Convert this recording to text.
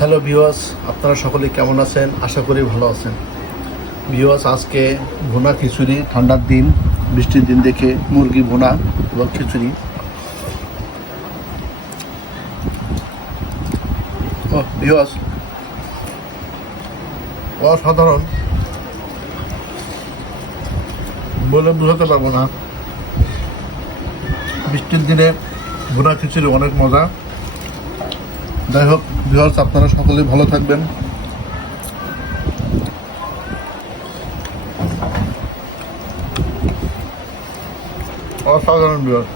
Hello viewers, আপনারা সকলে কেমন আছেন? আশা করি ভালো আছেন। ভিউয়ার্স, আজকে ভুনা খিচুড়ি, ঠান্ডার দিন, বৃষ্টির দিন দেখে মুরগি ভুনা এবং খিচুড়ি। ও ভিউয়ার্স, অসাধারণ, বলে বোঝাতে পারবো না। বৃষ্টির দিনে ভুনা খিচুড়ি অনেক মজা। যাই হোক ভিউয়ার্স, আপনারা সকলেই ভালো থাকবেন। অসাধারণ ভিউয়ার্স।